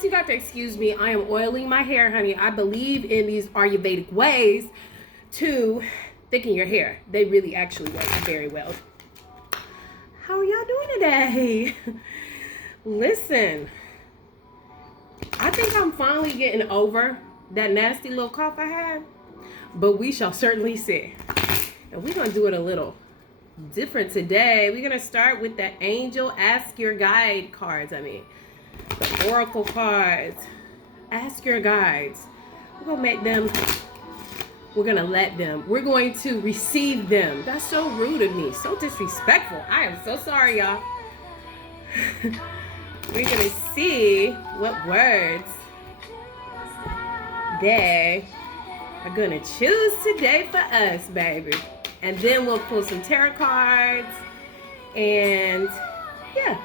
guys, you got to excuse me. I am oiling my hair, honey. I believe in these Ayurvedic ways to thicken your hair. They really actually work very well. How are y'all doing today? Listen, I think I'm finally getting over that nasty little cough I had, but we shall certainly see. And we're going to do it a little different today. We're going to start with the Angel Ask Your Guide cards. The Oracle cards. Ask your guides. We're going to make them. We're going to let them. We're going to receive them. That's so rude of me. So disrespectful. I am so sorry, y'all. We're going to see what words they are going to choose today for us, baby. And then we'll pull some tarot cards. And yeah,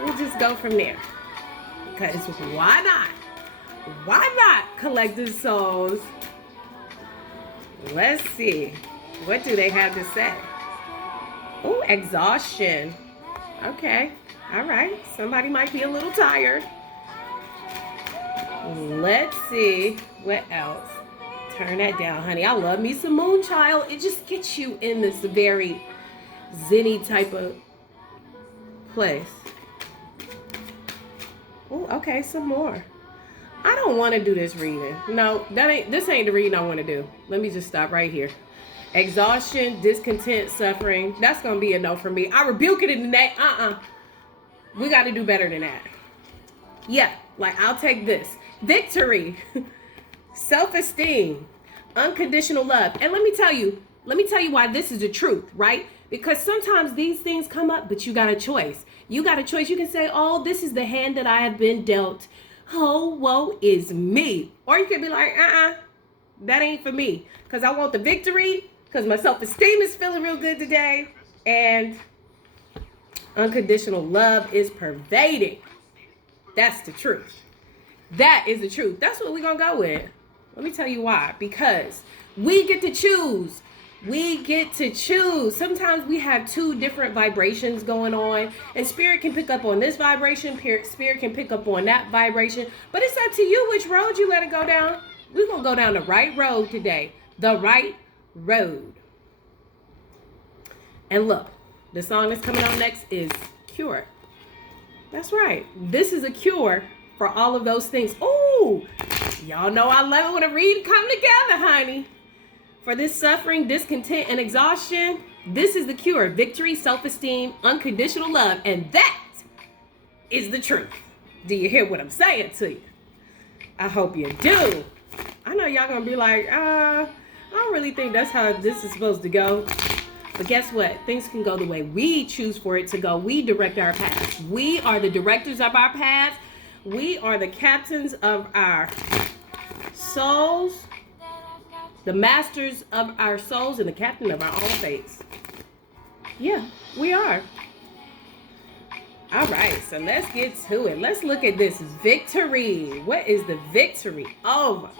we'll just go from there. Because why not? Why not, collective souls? Let's see. What do they have to say? Oh, exhaustion. Okay. All right. Somebody might be a little tired. Let's see. What else? Turn that down, honey. I love me some Moonchild. It just gets you in this very zen-y type of place. Oh, okay. Some more. I don't want to do this reading. No, this ain't the reading I want to do. Let me just stop right here. Exhaustion, discontent, suffering. That's going to be a no for me. I rebuke it in the name. We got to do better than that. Yeah, like I'll take this. Victory, self-esteem, unconditional love. And let me tell you why this is the truth, right? Because sometimes these things come up, but you got a choice. You got a choice. You can say, oh, this is the hand that I have been dealt. Oh, woe is me. Or you could be like, that ain't for me. Because I want the victory. Because my self-esteem is feeling real good today. And unconditional love is pervading. That's the truth. That is the truth. That's what we're going to go with. Let me tell you why. Because we get to choose. We get to choose. Sometimes we have two different vibrations going on, and spirit can pick up on this vibration, spirit can pick up on that vibration, but it's up to you which road you let it go down. We're going to go down the right road today. The right road. And look, the song that's coming on next is Cure. That's right. This is a cure for all of those things. Oh, y'all know I love it when a read come together, honey. For this suffering, discontent, and exhaustion, this is the cure. Victory, self-esteem, unconditional love. And that is the truth. Do you hear what I'm saying to you? I hope you do. I know y'all gonna be like, I don't really think that's how this is supposed to go. But guess what? Things can go the way we choose for it to go. We direct our paths. We are the directors of our paths. We are the captains of our souls. The masters of our souls and the captain of our own fates. Yeah, we are. All right, so let's get to it. Let's look at this victory. What is the victory over?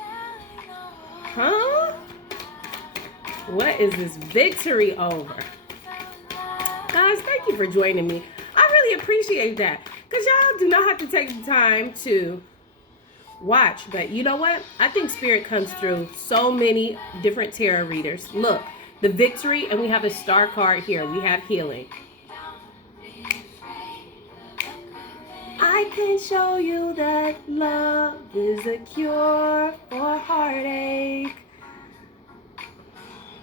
Huh? What is this victory over? Guys, thank you for joining me. I really appreciate that. Because y'all do not have to take the time to watch, but you know what? I think spirit comes through so many different tarot readers. Look, the victory, and we have a star card here. We have healing. I can show you that love is a cure for heartache.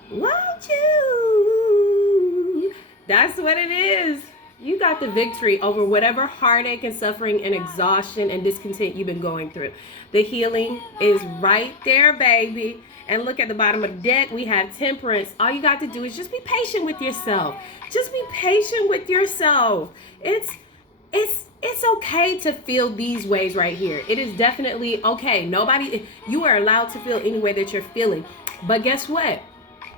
Won't you? That's what it is. You got the victory over whatever heartache and suffering and exhaustion and discontent you've been going through. The healing is right there, baby. And look at the bottom of the deck. We have temperance. All you got to do is just be patient with yourself. Just be patient with yourself. It's okay to feel these ways right here. It is definitely okay. You are allowed to feel any way that you're feeling. But guess what?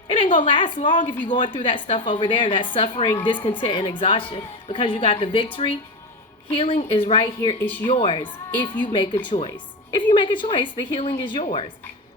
It ain't gonna last long if you're going through that stuff over there, that suffering, discontent, and exhaustion, because you got the victory. Healing is right here. It's yours if you make a choice. If you make a choice, the healing is yours.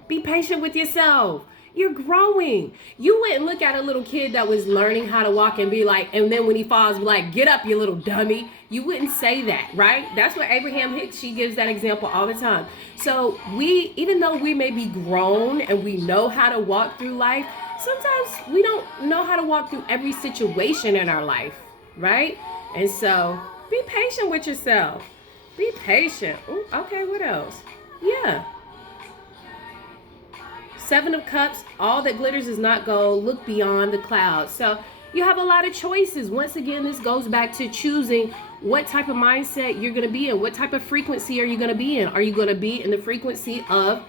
Be patient with yourself. You're growing. You wouldn't look at a little kid that was learning how to walk and be like, and then when he falls, be like, get up, you little dummy. You wouldn't say that, right? That's what Abraham Hicks, she gives that example all the time. So we, even though we may be grown and we know how to walk through life, sometimes we don't know how to walk through every situation in our life, right? And so be patient with yourself. Be patient. Ooh, okay, what else? Yeah. Seven of Cups, all that glitters is not gold. Look beyond the clouds. So you have a lot of choices. Once again, this goes back to choosing what type of mindset you're going to be in. What type of frequency are you going to be in? Are you going to be in the frequency of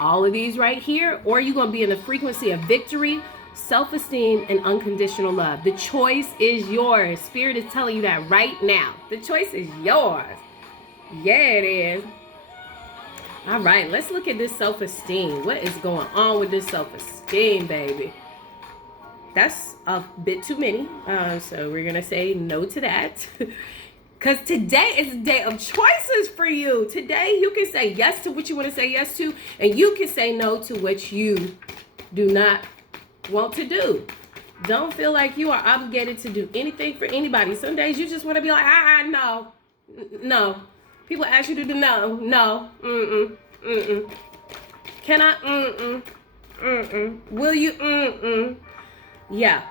all of these right here? Or are you going to be in the frequency of victory, self-esteem, and unconditional love? The choice is yours. Spirit is telling you that right now. The choice is yours. Yeah, it is. All right, let's look at this self-esteem. What is going on with this self-esteem, baby? That's a bit too many. So we're going to say no to that. Because today is a day of choices for you. Today you can say yes to what you want to say yes to. And you can say no to what you do not want to do. Don't feel like you are obligated to do anything for anybody. Some days you just want to be like, no. No. People ask you to do no. No. Can I? Will you? Yeah.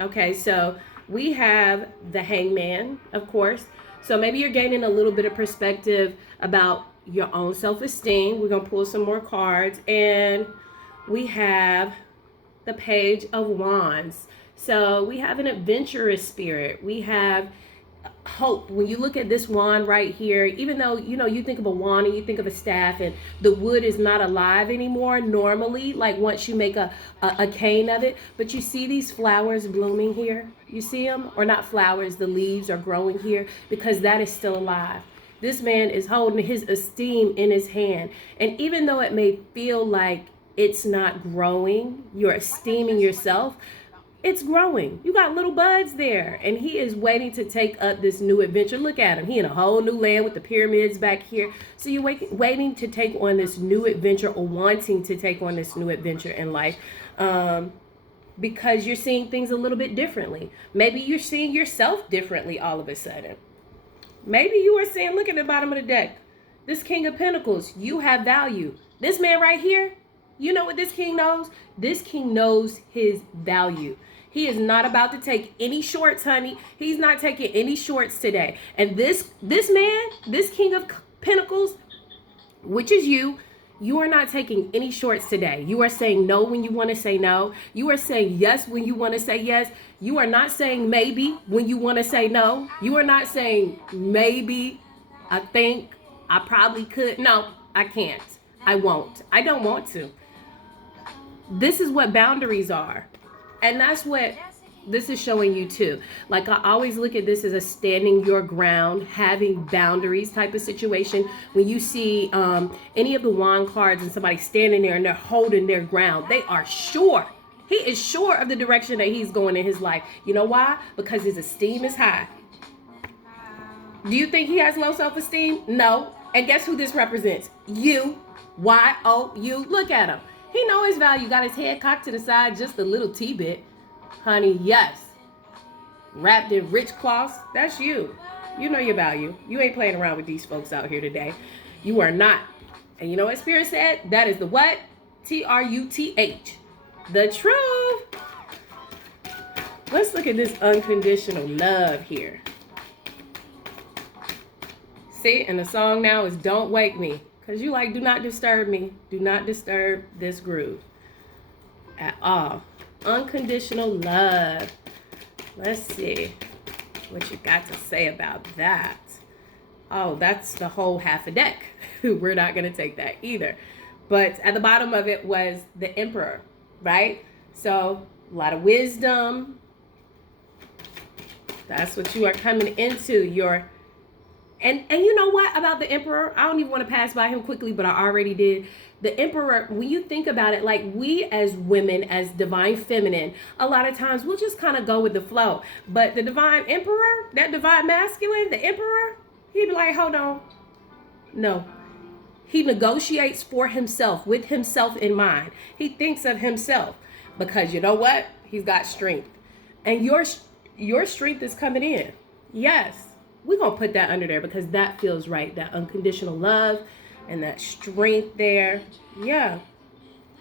Okay, so we have the Hangman, of course. So maybe you're gaining a little bit of perspective about your own self-esteem. We're going to pull some more cards. And we have the Page of Wands. So we have an adventurous spirit. We have hope. When you look at this wand right here, even though, you think of a wand and you think of a staff and the wood is not alive anymore normally, like once you make a cane of it, but you see these flowers blooming here. You see them? Or not flowers, the leaves are growing here because that is still alive. This man is holding his esteem in his hand. And even though it may feel like it's not growing, you're esteeming yourself, it's growing. You got little buds there. And he is waiting to take up this new adventure. Look at him. He in a whole new land with the pyramids back here. So you're waiting to take on this new adventure, or wanting to take on this new adventure in life. Because you're seeing things a little bit differently. Maybe you're seeing yourself differently all of a sudden. Maybe you are saying, look at the bottom of the deck. This King of Pentacles, you have value. This man right here, you know what this king knows? This king knows his value. He is not about to take any shorts, honey. He's not taking any shorts today. And this man, this King of Pentacles, which is you are not taking any shorts today. You are saying no when you want to say no. You are saying yes when you want to say yes. You are not saying maybe when you want to say no. You are not saying maybe, I think, I probably could. No, I can't. I won't. I don't want to. This is what boundaries are. And that's what this is showing you too. Like, I always look at this as a standing your ground, having boundaries type of situation. When you see any of the wand cards and somebody standing there and they're holding their ground, they are sure. He is sure of the direction that he's going in his life. You know why? Because his esteem is high. Do you think he has low self-esteem? No. And guess who this represents? You. Y-O-U. Look at him. He know his value. Got his head cocked to the side just a little T-bit. Honey, yes. Wrapped in rich cloths. That's you. You know your value. You ain't playing around with these folks out here today. You are not. And you know what Spirit said? That is the what? T-R-U-T-H. The truth. Let's look at this unconditional love here. See, and the song now is Don't Wake Me. Because you like, do not disturb me. Do not disturb this groove at all. Unconditional love. Let's see what you got to say about that. Oh, that's the whole half a deck. We're not going to take that either. But at the bottom of it was the Emperor, right? So a lot of wisdom. That's what you are coming into. And you know what about the Emperor? I don't even want to pass by him quickly, but I already did. The Emperor, when you think about it, like we as women, as divine feminine, a lot of times we'll just kind of go with the flow. But the divine Emperor, that divine masculine, the Emperor, he'd be like, hold on. No. He negotiates for himself, with himself in mind. He thinks of himself because you know what? He's got strength. And your strength is coming in. Yes. we're going to put that under there because that feels right. That unconditional love and that strength there. Yeah.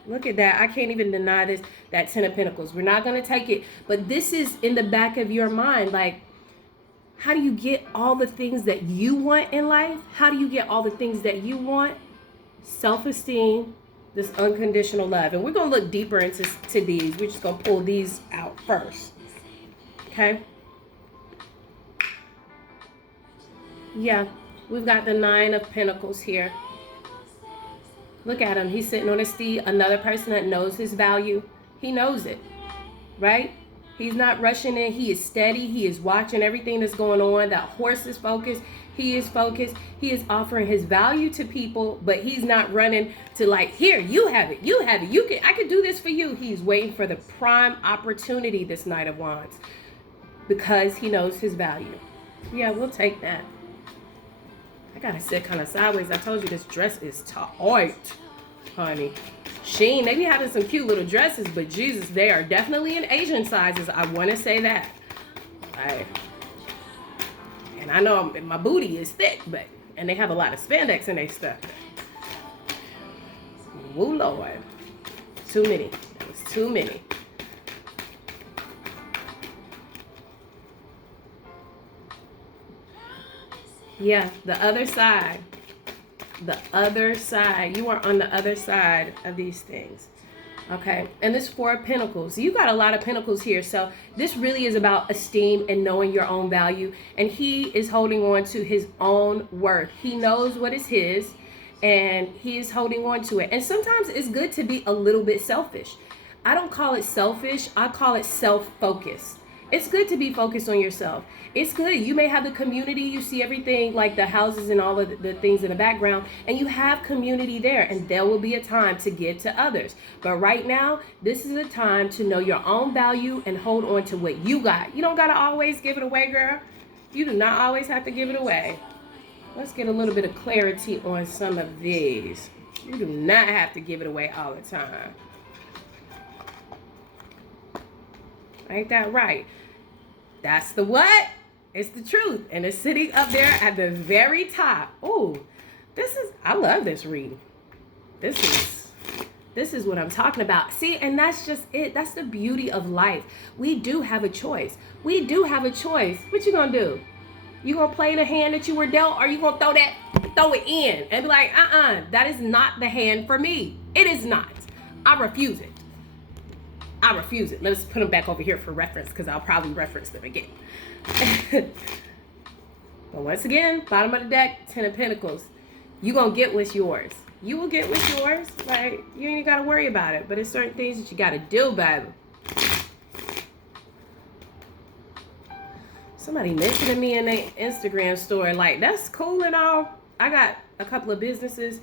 Look at that. I can't even deny this. That 10 of Pentacles. We're not going to take it. But this is in the back of your mind. Like, how do you get all the things that you want in life? How do you get all the things that you want? Self-esteem, this unconditional love. And we're going to look deeper into these. We're just going to pull these out first. Okay? Yeah. We've got the 9 of Pentacles here. Look at him. He's sitting on his feet. Another person that knows his value. He knows it. Right? He's not rushing in. He is steady. He is watching everything that's going on. That horse is focused. He is focused. He is offering his value to people, but he's not running to like, here, you have it. You have it. I could do this for you. He's waiting for the prime opportunity, this Knight of Wands, because he knows his value. Yeah, we'll take that. I gotta sit kind of sideways. I told you this dress is tight, honey. Shein, they be having some cute little dresses, but Jesus, they are definitely in Asian sizes. I want to say that. And I know my booty is thick, and they have a lot of spandex in their stuff. Woo, Lord. Too many. It was too many. Yeah, the other side. The other side. You are on the other side of these things. Okay, and this 4 of Pentacles. You got a lot of Pentacles here. So this really is about esteem and knowing your own value. And he is holding on to his own worth. He knows what is his, and he is holding on to it. And sometimes it's good to be a little bit selfish. I don't call it selfish. I call it self-focused. It's good to be focused on yourself. It's good. You may have the community. You see everything like the houses and all of the things in the background, and you have community there, and there will be a time to give to others. But right now, this is a time to know your own value and hold on to what you got. You don't got to always give it away, girl. You do not always have to give it away. Let's get a little bit of clarity on some of these. You do not have to give it away all the time. Ain't that right? That's the what? It's the truth. And it's sitting up there at the very top. Oh, I love this reading. This is what I'm talking about. See, and that's just it. That's the beauty of life. We do have a choice. We do have a choice. What you gonna do? You gonna play the hand that you were dealt, or you gonna throw it in and be like, that is not the hand for me. It is not. I refuse it. I refuse it. Let's put them back over here for reference, because I'll probably reference them again. But once again, bottom of the deck, 10 of Pentacles. You gonna get what's yours. You will get what's yours. Like, you ain't gotta worry about it. But it's certain things that you gotta do, baby. Somebody mentioned me in their Instagram story. Like, that's cool and all. I got a couple of businesses,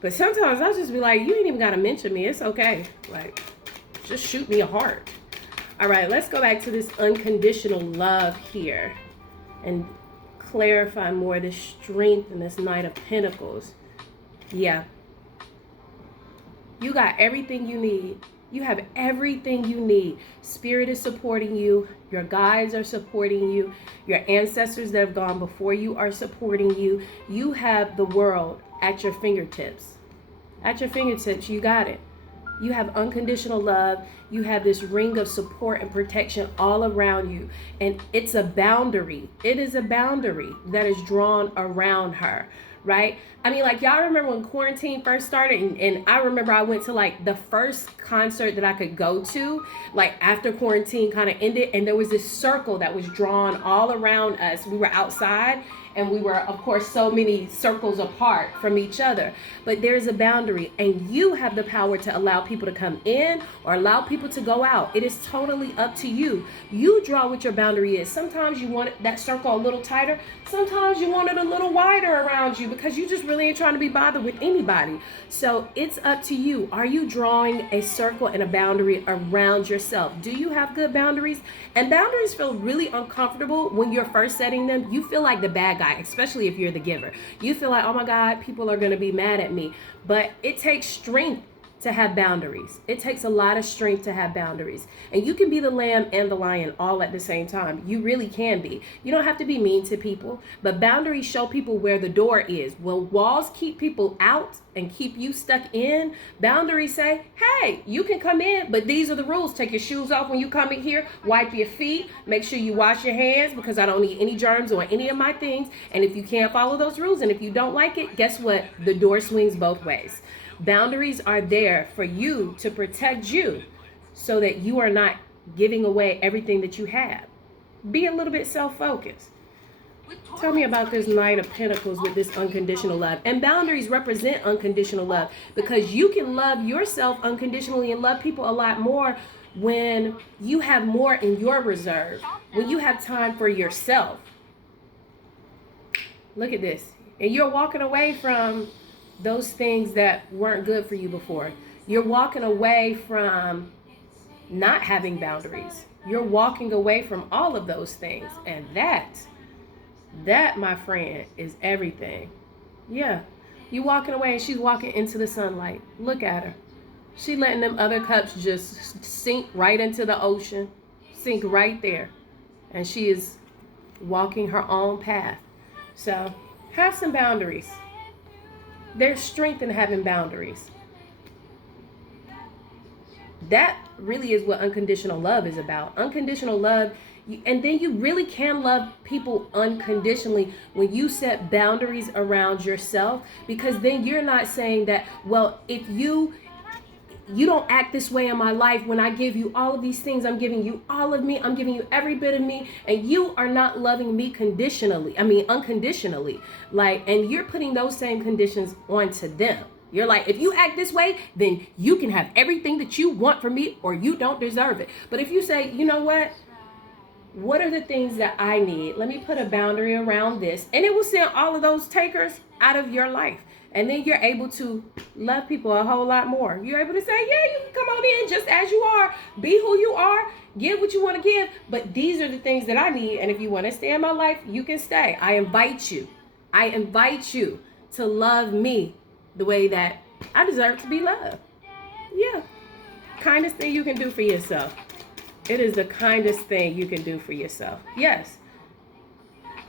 but sometimes I'll just be like, you ain't even gotta mention me. It's okay. Like, just shoot me a heart. All right, let's go back to this unconditional love here and clarify more the strength in this Knight of Pentacles. Yeah. You got everything you need. You have everything you need. Spirit is supporting you. Your guides are supporting you. Your ancestors that have gone before you are supporting you. You have the world at your fingertips. At your fingertips, you got it. You have unconditional love. You have this ring of support and protection all around you. And it's a boundary. It is a boundary that is drawn around her, right? I mean, like, y'all remember when quarantine first started? And I remember I went to, like, the first concert that I could go to, like, after quarantine kind of ended. And there was this circle that was drawn all around us. We were outside. And we were, of course, so many circles apart from each other. But there's a boundary, and you have the power to allow people to come in or allow people to go out. It is totally up to you. You draw what your boundary is. Sometimes you want that circle a little tighter. Sometimes you want it a little wider around you because you just really ain't trying to be bothered with anybody. So it's up to you. Are you drawing a circle and a boundary around yourself? Do you have good boundaries? And boundaries feel really uncomfortable when you're first setting them. You feel like the bad guy, especially if you're the giver. You feel like, oh my God, people are going to be mad at me. But it takes strength to have boundaries. It takes a lot of strength to have boundaries. And you can be the lamb and the lion all at the same time. You really can be. You don't have to be mean to people, but boundaries show people where the door is. Well, walls keep people out and keep you stuck in. Boundaries say, hey, you can come in, but these are the rules. Take your shoes off when you come in here. Wipe your feet. Make sure you wash your hands because I don't need any germs on any of my things. And if you can't follow those rules and if you don't like it, guess what? The door swings both ways. Boundaries are there for you to protect you so that you are not giving away everything that you have. Be a little bit self-focused. Tell me about this Knight of Pentacles with this unconditional love. And boundaries represent unconditional love because you can love yourself unconditionally and love people a lot more when you have more in your reserve, when you have time for yourself. Look at this. And you're walking away from those things that weren't good for you before. You're walking away from not having boundaries. You're walking away from all of those things. And that, my friend, is everything. Yeah. You walking away and she's walking into the sunlight. Look at her. She letting them other cups just sink right into the ocean. Sink right there. And she is walking her own path. So have some boundaries. There's strength in having boundaries. That really is what unconditional love is about. Unconditional love, and then you really can love people unconditionally when you set boundaries around yourself, because then you're not saying that, well, if you don't act this way in my life, when I give you all of these things, I'm giving you all of me, I'm giving you every bit of me, and you are not loving me unconditionally. And you're putting those same conditions onto them. You're like, if you act this way, then you can have everything that you want from me or you don't deserve it. But if you say, you know what are the things that I need? Let me put a boundary around this. And it will send all of those takers out of your life. And then you're able to love people a whole lot more. You're able to say, yeah, you can come on in just as you are. Be who you are. Give what you want to give. But these are the things that I need. And if you want to stay in my life, you can stay. I invite you to love me the way that I deserve to be loved. Yeah. Kindest thing you can do for yourself. It is the kindest thing you can do for yourself. Yes.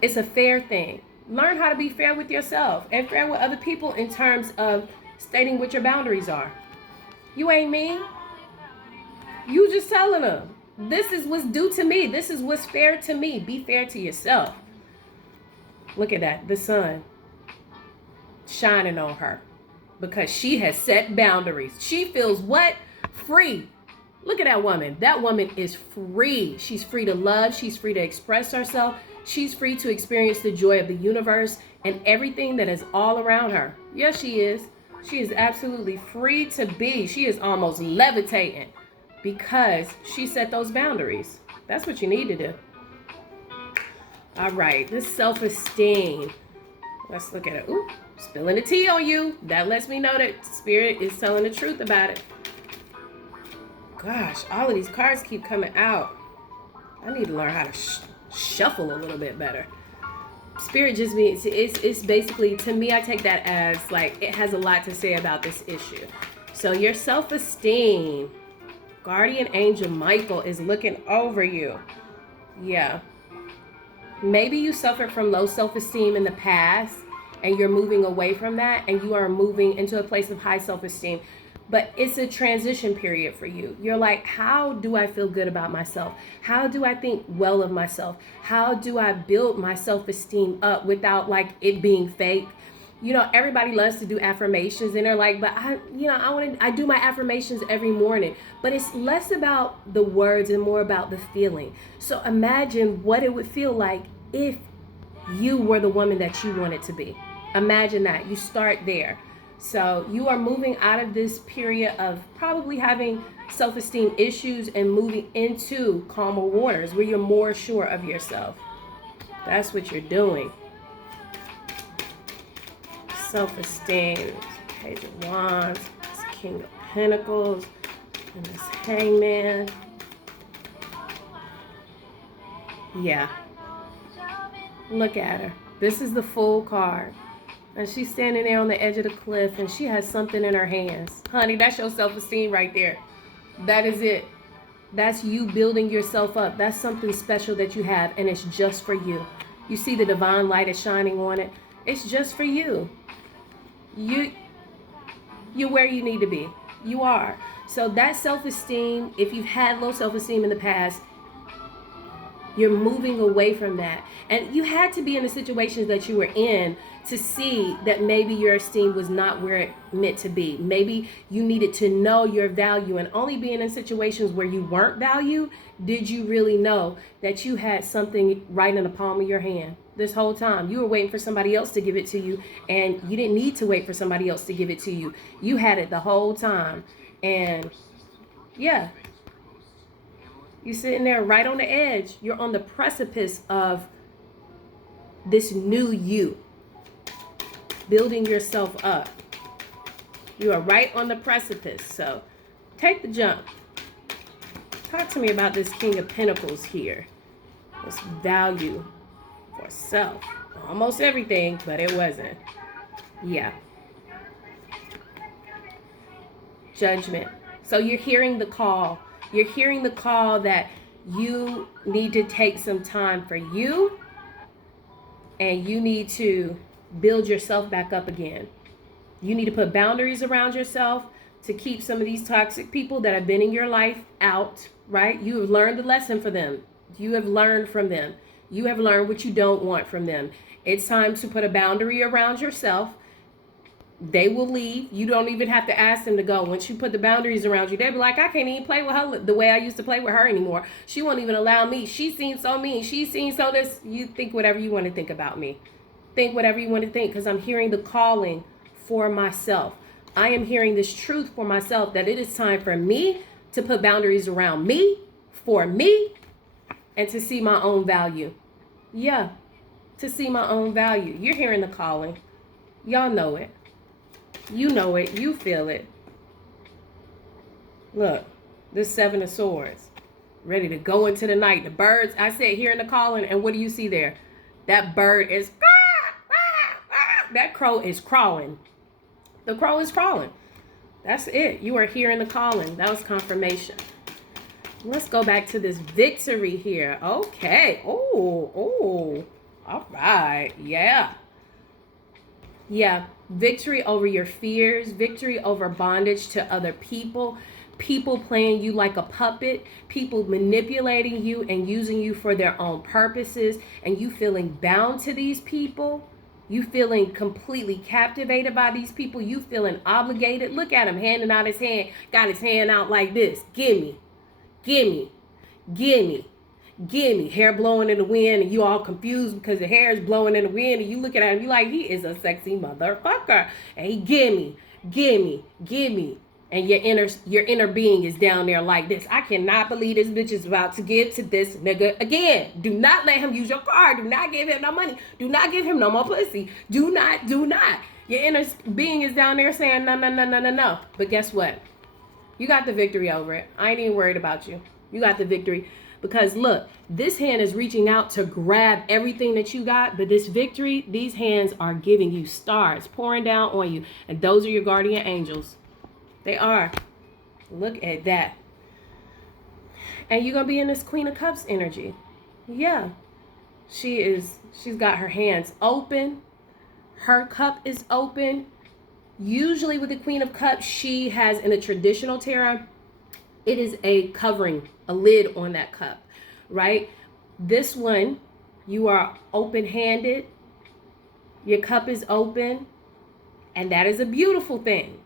It's a fair thing. Learn how to be fair with yourself and fair with other people in terms of stating what your boundaries are. You ain't mean. You just telling them, this is what's due to me. This is what's fair to me. Be fair to yourself. Look at that. The sun shining on her because she has set boundaries. She feels what? Free. Look at that woman. That woman is free. She's free to love. She's free to express herself. She's free to experience the joy of the universe and everything that is all around her. Yes, she is. She is absolutely free to be. She is almost levitating because she set those boundaries. That's what you need to do. All right, this self-esteem. Let's look at it. Ooh, spilling the tea on you. That lets me know that Spirit is telling the truth about it. Gosh, all of these cards keep coming out. I need to learn how to shuffle a little bit better. Spirit just means it's basically, to me, I take that as like it has a lot to say about this issue. So your self-esteem, guardian angel Michael is looking over you. Yeah. Maybe you suffered from low self-esteem in the past and you're moving away from that and you are moving into a place of high self-esteem. But it's a transition period for you. You're like, how do I feel good about myself? How do I think well of myself? How do I build my self-esteem up without like it being fake? You know, everybody loves to do affirmations and they're like, but I do my affirmations every morning. But it's less about the words and more about the feeling. So imagine what it would feel like if you were the woman that you wanted to be. Imagine that. You start there. So you are moving out of this period of probably having self-esteem issues and moving into calmer waters where you're more sure of yourself. That's what you're doing. Self-esteem. Page of Wands. This King of Pentacles. And this Hangman. Yeah. Look at her. This is the Fool card. And she's standing there on the edge of the cliff and she has something in her hands. Honey, that's your self-esteem right there. That is it. That's you building yourself up. That's something special that you have, and it's just for you. You see the divine light is shining on it. It's just for you. You're where you need to be. You are. So that self-esteem, if you've had low self-esteem in the past, you're moving away from that. And you had to be in the situations that you were in to see that maybe your esteem was not where it meant to be. Maybe you needed to know your value, and only being in situations where you weren't valued, did you really know that you had something right in the palm of your hand this whole time. You were waiting for somebody else to give it to you, and you didn't need to wait for somebody else to give it to you. You had it the whole time. And yeah, you're sitting there right on the edge. You're on the precipice of this new you, building yourself up. You are right on the precipice. So take the jump. Talk to me about this King of Pentacles here. This value for self. Almost everything, but it wasn't. Yeah. Judgment. So you're hearing the call. You're hearing the call that you need to take some time for you, and you need to build yourself back up again. You need to put boundaries around yourself to keep some of these toxic people that have been in your life out, right? You have learned the lesson for them. You have learned from them. You have learned what you don't want from them. It's time to put a boundary around yourself. They will leave. You don't even have to ask them to go. Once you put the boundaries around you, they'll be like, I can't even play with her the way I used to play with her anymore. She won't even allow me. She seems so mean. She seems so this. You think whatever you want to think about me. Think whatever you want to think, because I'm hearing the calling for myself. I am hearing this truth for myself that it is time for me to put boundaries around me, for me, and to see my own value. Yeah, to see my own value. You're hearing the calling. Y'all know it. You know it. You feel it. Look, this Seven of Swords, ready to go into the night. The birds, I said, hearing the calling, and what do you see there? That bird is, that crow is crawling. The crow is crawling. That's it. You are hearing the calling. That was confirmation. Let's go back to this victory here. Okay. Oh. All right. Yeah. Yeah. Victory over your fears. Victory over bondage to other people. People playing you like a puppet. People manipulating you and using you for their own purposes. And you feeling bound to these people. You feeling completely captivated by these people. You feeling obligated. Look at him handing out his hand. Got his hand out like this. Gimme. Gimme. Gimme. Gimme. Hair blowing in the wind, and you all confused because the hair is blowing in the wind, and you looking at him, you like, he is a sexy motherfucker. And he gimme. Gimme. Gimme. And your inner being is down there like this. I cannot believe this bitch is about to give to this nigga again. Do not let him use your card. Do not give him no money. Do not give him no more pussy. Do not. Your inner being is down there saying no. But guess what? You got the victory over it. I ain't even worried about you. You got the victory. Because look, this hand is reaching out to grab everything that you got. But this victory, these hands are giving you stars pouring down on you. And those are your guardian angels. They are. Look at that. And you're going to be in this Queen of Cups energy. Yeah. She's got her hands open. Her cup is open. Usually with the Queen of Cups, she has, in a traditional tarot, it is a covering, a lid on that cup, right? This one, you are open-handed. Your cup is open. And that is a beautiful thing.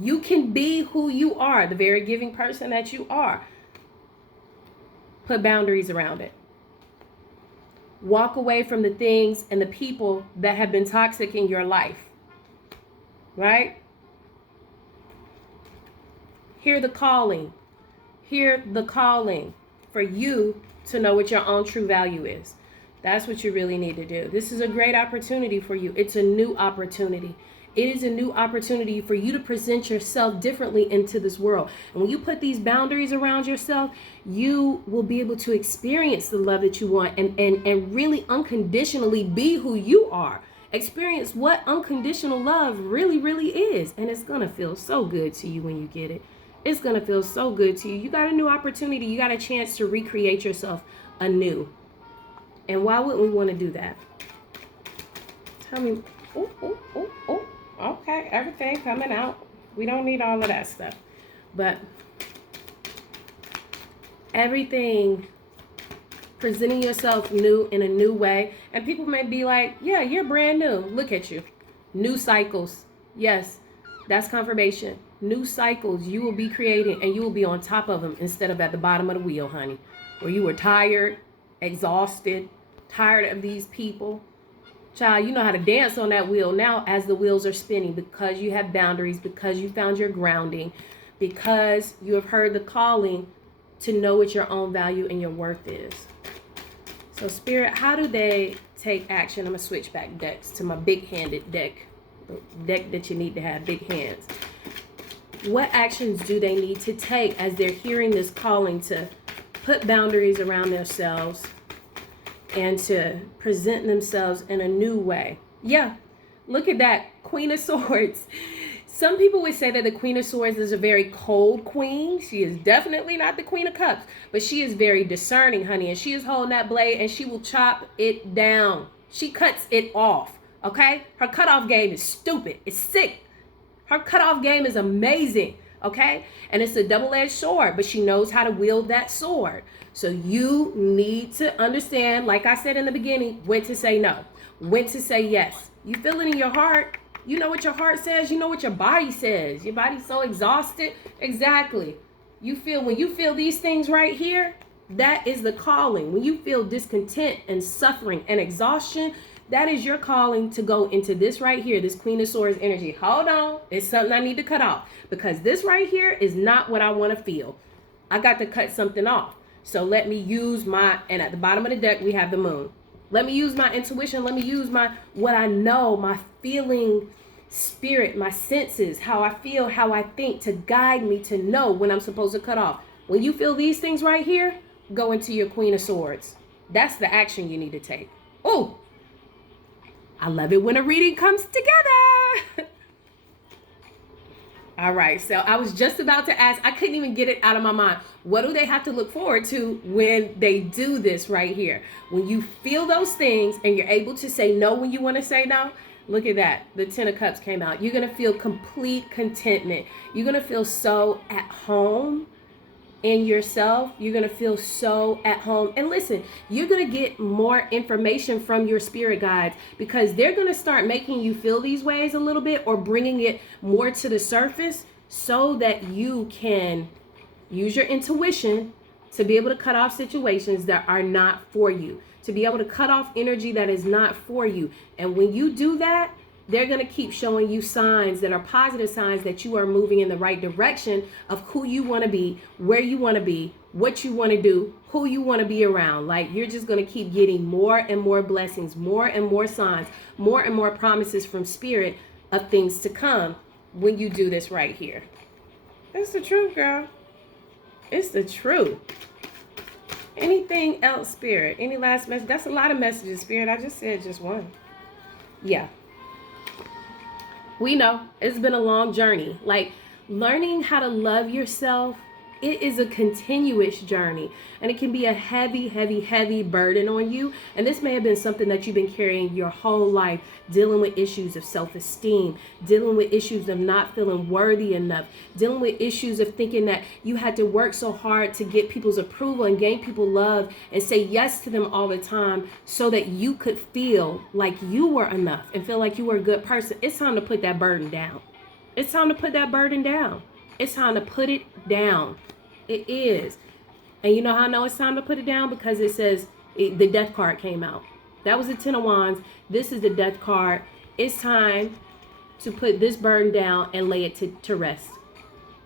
You can be who you are, the very giving person that you are. Put boundaries around it. Walk away from the things and the people that have been toxic in your life. Right? Hear the calling. Hear the calling for you to know what your own true value is. That's what you really need to do. This is a great opportunity for you. It's a new opportunity. It is a new opportunity for you to present yourself differently into this world. And when you put these boundaries around yourself, you will be able to experience the love that you want and really unconditionally be who you are Experience what unconditional love really, really is. And it's going to feel so good to you when you get it. It's going to feel so good to you. You got a new opportunity. You got a chance to recreate yourself anew. And why wouldn't we want to do that? Tell me. Oh. Okay, everything coming out. We don't need all of that stuff. But everything, presenting yourself new in a new way. And people may be like, yeah, you're brand new. Look at you. New cycles. Yes, that's confirmation. New cycles you will be creating, and you will be on top of them instead of at the bottom of the wheel, honey. Where you were tired, exhausted, tired of these people. Child, you know how to dance on that wheel now as the wheels are spinning, because you have boundaries, because you found your grounding, because you have heard the calling to know what your own value and your worth is. So Spirit, how do they take action? I'm going to switch back decks to my big-handed deck, the deck that you need to have big hands. What actions do they need to take as they're hearing this calling to put boundaries around themselves and to present themselves in a new way? Yeah, look at that Queen of Swords. Some people would say that the Queen of Swords is a very cold queen. She is definitely not the Queen of Cups, but she is very discerning, honey, and she is holding that blade and she will chop it down. She cuts it off, okay? Her cutoff game is stupid. It's sick. Her cutoff game is amazing, okay? And it's a double-edged sword, but she knows how to wield that sword. So you need to understand, like I said in the beginning, when to say no, when to say yes. You feel it in your heart. You know what your heart says. You know what your body says. Your body's so exhausted. Exactly. When you feel these things right here, that is the calling. When you feel discontent and suffering and exhaustion, that is your calling to go into this right here, this Queen of Swords energy. Hold on. It's something I need to cut off, because this right here is not what I want to feel. I got to cut something off. So let me use and at the bottom of the deck, we have the moon. Let me use my intuition. Let me use what I know, my feeling spirit, my senses, how I feel, how I think, to guide me to know when I'm supposed to cut off. When you feel these things right here, go into your Queen of Swords. That's the action you need to take. Oh, I love it when a reading comes together. All right, so I was just about to ask, I couldn't even get it out of my mind. What do they have to look forward to when they do this right here? When you feel those things and you're able to say no when you want to say no, look at that. The Ten of Cups came out. You're going to feel complete contentment. You're going to feel so at home in yourself. You're going to feel so at home. And listen, you're going to get more information from your spirit guides, because they're going to start making you feel these ways a little bit, or bringing it more to the surface, so that you can use your intuition to be able to cut off situations that are not for you, to be able to cut off energy that is not for you. And when you do that, they're going to keep showing you signs that are positive signs that you are moving in the right direction of who you want to be, where you want to be, what you want to do, who you want to be around. Like, you're just going to keep getting more and more blessings, more and more signs, more and more promises from spirit of things to come when you do this right here. It's the truth, girl. It's the truth. Anything else, Spirit? Any last message? That's a lot of messages, Spirit. I just said just one. Yeah. We know it's been a long journey. Like, learning how to love yourself, it is a continuous journey, and it can be a heavy, heavy, heavy burden on you. And this may have been something that you've been carrying your whole life, dealing with issues of self-esteem, dealing with issues of not feeling worthy enough, dealing with issues of thinking that you had to work so hard to get people's approval and gain people's love and say yes to them all the time, so that you could feel like you were enough and feel like you were a good person. It's time to put that burden down. It's time to put that burden down. It's time to put it down. It is. And you know how I know it's time to put it down? Because it says the death card came out. That was the Ten of Wands. This is the death card. It's time to put this burden down and lay it to rest.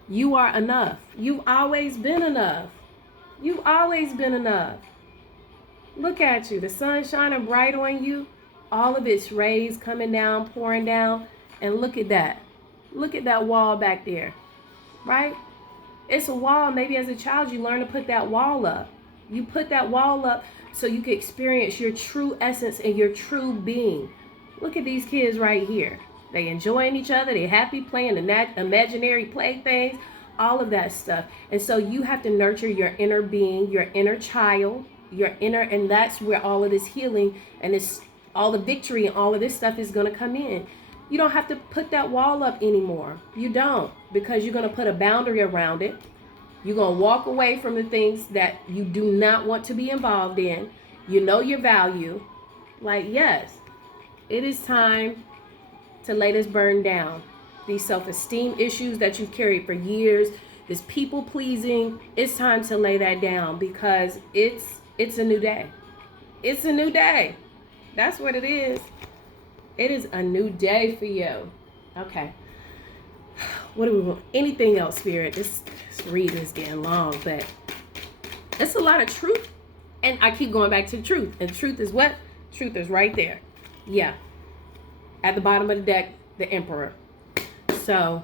You are enough. You've always been enough. You've always been enough. Look at you. The sun shining bright on you. All of its rays coming down, pouring down. And look at that. Look at that wall back there. Right? It's a wall. Maybe as a child you learn to put that wall up. You put that wall up so you can experience your true essence and your true being. Look at these kids right here. They enjoying each other. They happy playing the imaginary playthings, all of that stuff. And so you have to nurture your inner being, your inner child, and that's where all of this healing and this all the victory and all of this stuff is going to come in. You don't have to put that wall up anymore. You don't, because you're going to put a boundary around it. You're going to walk away from the things that you do not want to be involved in. You know your value. Like, yes, it is time to lay this burden down. These self-esteem issues that you've carried for years, this people pleasing, it's time to lay that down, because it's a new day. It's a new day. That's what it is. It is a new day for you. Okay. What do we want? Anything else, Spirit? This reading is getting long, but it's a lot of truth. And I keep going back to truth. And truth is what? Truth is right there. Yeah. At the bottom of the deck, the Emperor. So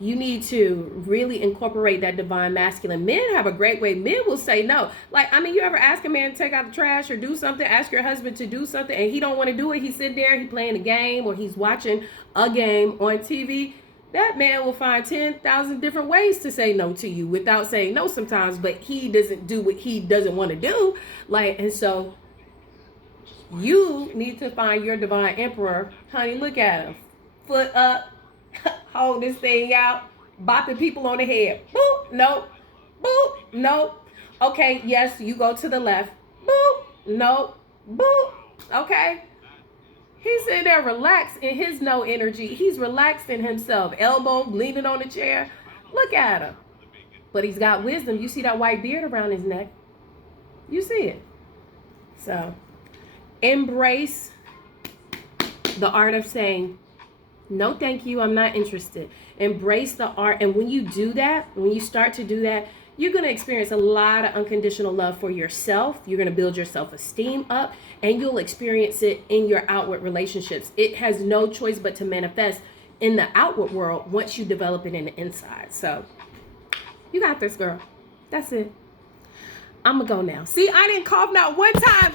you need to really incorporate that divine masculine. Men have a great way. Men will say no. Like, I mean, you ever ask a man to take out the trash or do something, ask your husband to do something, and he don't want to do it. He's sitting there, he's playing a game, or he's watching a game on TV. That man will find 10,000 different ways to say no to you without saying no sometimes, but he doesn't do what he doesn't want to do. Like, and so you need to find your divine emperor. Honey, look at him. Foot up. Hold this thing out, bopping people on the head. Boop, nope. Boop, nope. Okay, yes, you go to the left. Boop, nope. Boop, okay. He's sitting there relaxed in his no energy. He's relaxed in himself. Elbow leaning on the chair. Look at him. But he's got wisdom. You see that white beard around his neck? You see it. So, embrace the art of saying, no, thank you, I'm not interested. Embrace the art. And when you do that, when you start to do that, you're going to experience a lot of unconditional love for yourself. You're going to build your self-esteem up, and you'll experience it in your outward relationships. It has no choice but to manifest in the outward world once you develop it in the inside. So you got this, girl. That's it. I'm going to go now. See, I didn't cough not one time